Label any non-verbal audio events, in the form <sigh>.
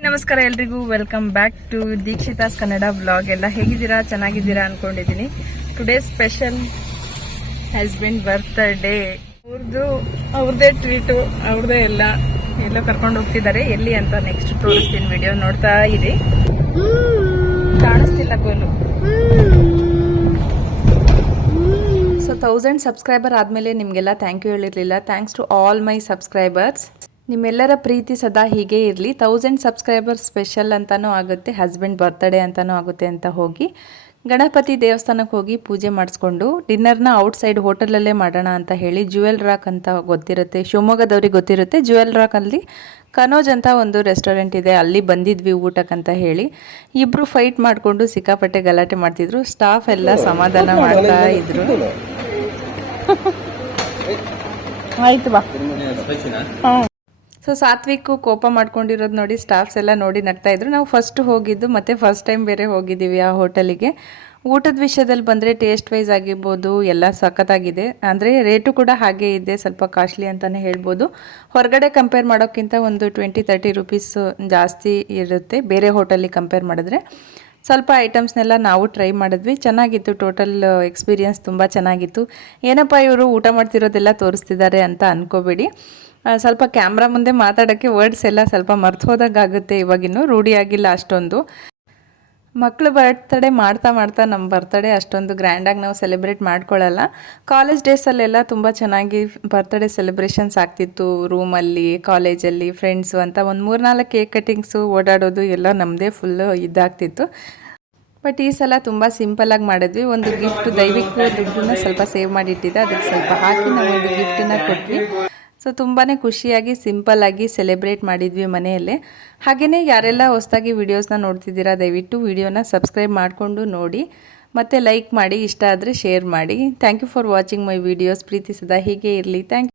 ನಮಸ್ಕಾರ ಎಲ್ರಿಗೂ. Welcome back to Dikshita's Kannada blog ಎಲ್ಲ ಹೇಗಿದ್ದೀರಾ? ಚೆನ್ನಾಗಿದ್ದೀರಾ ಅನ್ಕೊಂಡಿದ್ದೀನಿ. ಟುಡೇ ಸ್ಪೆಷಲ್ ಹಸ್ಬೆಂಡ್ ಬರ್ತ್ಡೇ ಅವ್ರದ್ದು ಅವ್ರದ್ದೇ ಟ್ರೀಟು ಅವ್ರದ್ದೇ ಎಲ್ಲ ಎಲ್ಲ ಕರ್ಕೊಂಡು ಹೋಗ್ತಿದ್ದಾರೆ. ಎಲ್ಲಿ ಅಂತ ನೆಕ್ಸ್ಟ್ ತೋರಿಸ್ತೀನಿ ವಿಡಿಯೋ ನೋಡ್ತಾ ಇರಿ. ಕಾಣಿಸ್ತಿಲ್ಲ ಗೋಲು ಸೊ ತೌಸಂಡ್ ಸಬ್ಸ್ಕ್ರೈಬರ್ ಆದಮೇಲೆ ನಿಮಗೆಲ್ಲ thank you ಹೇಳಿರಲಿಲ್ಲ. Thanks to all my subscribers ನಿಮ್ಮೆಲ್ಲರ ಪ್ರೀತಿ ಸದಾ ಹೀಗೆ ಇರಲಿ. ತೌಸಂಡ್ ಸಬ್ಸ್ಕ್ರೈಬರ್ ಸ್ಪೆಷಲ್ ಅಂತಲೂ ಆಗುತ್ತೆ ಹಸ್ಬೆಂಡ್ ಬರ್ತಡೇ ಅಂತಲೂ ಆಗುತ್ತೆ ಅಂತ ಹೋಗಿ ಗಣಪತಿ ದೇವಸ್ಥಾನಕ್ಕೆ ಹೋಗಿ ಪೂಜೆ ಮಾಡಿಸ್ಕೊಂಡು ಡಿನ್ನರ್ನ ಔಟ್ಸೈಡ್ ಹೋಟೆಲಲ್ಲೇ ಮಾಡೋಣ ಅಂತ ಹೇಳಿ ಜುವೆಲ್ ರಾಕ್ ಅಂತ ಗೊತ್ತಿರುತ್ತೆ ಶಿವಮೊಗ್ಗದವ್ರಿಗೆ ಗೊತ್ತಿರುತ್ತೆ. ಜುವೆಲ್ ರಾಕಲ್ಲಿ ಕನೋಜ್ ಅಂತ ಒಂದು ರೆಸ್ಟೋರೆಂಟ್ ಇದೆ ಅಲ್ಲಿ ಬಂದಿದ್ವಿ ಊಟಕ್ಕಂತ ಹೇಳಿ. ಇಬ್ಬರು ಫೈಟ್ ಮಾಡಿಕೊಂಡು ಸಿಕ್ಕಾಪಟ್ಟೆ ಗಲಾಟೆ ಮಾಡ್ತಿದ್ರು. ಸ್ಟಾಫ್ ಎಲ್ಲ ಸಮಾಧಾನ ಮಾಡ್ತಾ ಇದ್ರು. <laughs> ಆಯ್ತು ಬಾ. ಸೊ ಸಾತ್ವಿಕ್ಕು ಕೋಪ ಮಾಡ್ಕೊಂಡಿರೋದು ನೋಡಿ ಸ್ಟಾಫ್ಸ್ ಎಲ್ಲ ನೋಡಿ ನಗ್ತಾ ಇದ್ರು. ನಾವು ಫಸ್ಟ್ ಹೋಗಿದ್ದು, ಮತ್ತೆ ಫಸ್ಟ್ ಟೈಮ್ ಬೇರೆ ಹೋಗಿದ್ದೀವಿ ಆ ಹೋಟೆಲಿಗೆ ಊಟದ ವಿಷಯದಲ್ಲಿ ಬಂದರೆ ಟೇಸ್ಟ್ ವೈಸ್ ಆಗಿರ್ಬೋದು, ಎಲ್ಲ ಸಖತ್ತಾಗಿದೆ. ಅಂದರೆ ರೇಟು ಕೂಡ ಹಾಗೆ ಇದೆ, ಸ್ವಲ್ಪ ಕಾಸ್ಟ್ಲಿ ಅಂತಲೇ ಹೇಳ್ಬೋದು. ಹೊರಗಡೆ ಕಂಪೇರ್ ಮಾಡೋಕ್ಕಿಂತ ಒಂದು ಟ್ವೆಂಟಿ ತರ್ಟಿ ರುಪೀಸ್ ಜಾಸ್ತಿ ಇರುತ್ತೆ. ಬೇರೆ ಹೋಟೆಲಿಗೆ ಕಂಪೇರ್ ಮಾಡಿದ್ರೆ. ಸ್ವಲ್ಪ ಐಟಮ್ಸ್ನೆಲ್ಲ ನಾವು ಟ್ರೈ ಮಾಡಿದ್ವಿ. ಚೆನ್ನಾಗಿತ್ತು. ಟೋಟಲ್ ಎಕ್ಸ್ಪೀರಿಯನ್ಸ್ ತುಂಬ ಚೆನ್ನಾಗಿತ್ತು. ಏನಪ್ಪ ಇವರು ಊಟ ಮಾಡ್ತಿರೋದೆಲ್ಲ ತೋರಿಸ್ತಿದ್ದಾರೆ ಅಂತ ಅನ್ಕೋಬೇಡಿ. ಸ್ವಲ್ಪ ಕ್ಯಾಮ್ರಾ ಮುಂದೆ ಮಾತಾಡೋಕ್ಕೆ ವರ್ಡ್ಸ್ ಎಲ್ಲ ಸ್ವಲ್ಪ ಮರ್ತು ಹೋದಾಗುತ್ತೆ ಇವಾಗಿನ್ನು. ರೂಢಿಯಾಗಿಲ್ಲ ಅಷ್ಟೊಂದು. ಮಕ್ಕಳು ಬರ್ತ್ಡೇ ಮಾಡ್ತಾ ಮಾಡ್ತಾ ನಮ್ಮ ಬರ್ತ್ಡೇ ಅಷ್ಟೊಂದು ಗ್ರ್ಯಾಂಡಾಗಿ ನಾವು ಸೆಲೆಬ್ರೇಟ್ ಮಾಡ್ಕೊಳ್ಳಲ್ಲ ಕಾಲೇಜ್ ಡೇಸಲ್ಲೆಲ್ಲ ತುಂಬ ಚೆನ್ನಾಗಿ ಬರ್ತ್ಡೇ ಸೆಲೆಬ್ರೇಷನ್ಸ್ ಆಗ್ತಿತ್ತು. ರೂಮಲ್ಲಿ ಕಾಲೇಜಲ್ಲಿ ಫ್ರೆಂಡ್ಸು ಅಂತ ಒಂದು ಮೂರ್ನಾಲ್ಕು ಕೇಕ್ ಕಟ್ಟಿಂಗ್ಸು ಓಡಾಡೋದು ಎಲ್ಲ ನಮ್ಮದೇ ಫುಲ್ಲು ಇದಾಗ್ತಿತ್ತು. ಬಟ್ ಈ ಸಲ ತುಂಬ ಸಿಂಪಲಾಗಿ ಮಾಡಿದ್ವಿ. ಒಂದು ಗಿಫ್ಟ್ ದೈವಿಕ ದುಡ್ಡನ್ನ ಸ್ವಲ್ಪ ಸೇವ್ ಮಾಡಿಟ್ಟಿದ್ದೆ. ಅದಕ್ಕೆ ಸ್ವಲ್ಪ ಹಾಕಿ ನಾವು ಒಂದು ಗಿಫ್ಟನ್ನ ಕೊಟ್ವಿ. ಸೊ ತುಂಬಾ ಖುಷಿಯಾಗಿ ಸಿಂಪಲ್ಲಾಗಿ ಸೆಲೆಬ್ರೇಟ್ ಮಾಡಿದ್ವಿ ಮನೆಯಲ್ಲೇ. ಹಾಗೆಯೇ ಯಾರೆಲ್ಲ ಹೊಸದಾಗಿ ವೀಡಿಯೋಸ್ನ ನೋಡ್ತಿದ್ದೀರಾ, ದಯವಿಟ್ಟು ವಿಡಿಯೋನ ಸಬ್ಸ್ಕ್ರೈಬ್ ಮಾಡಿಕೊಂಡು ನೋಡಿ. ಮತ್ತು ಲೈಕ್ ಮಾಡಿ, ಇಷ್ಟ ಆದರೆ ಶೇರ್ ಮಾಡಿ. Thank you for watching my videos. ಪ್ರೀತಿ ಸದಾ ಹೀಗೆ ಇರಲಿ. ಥ್ಯಾಂಕ್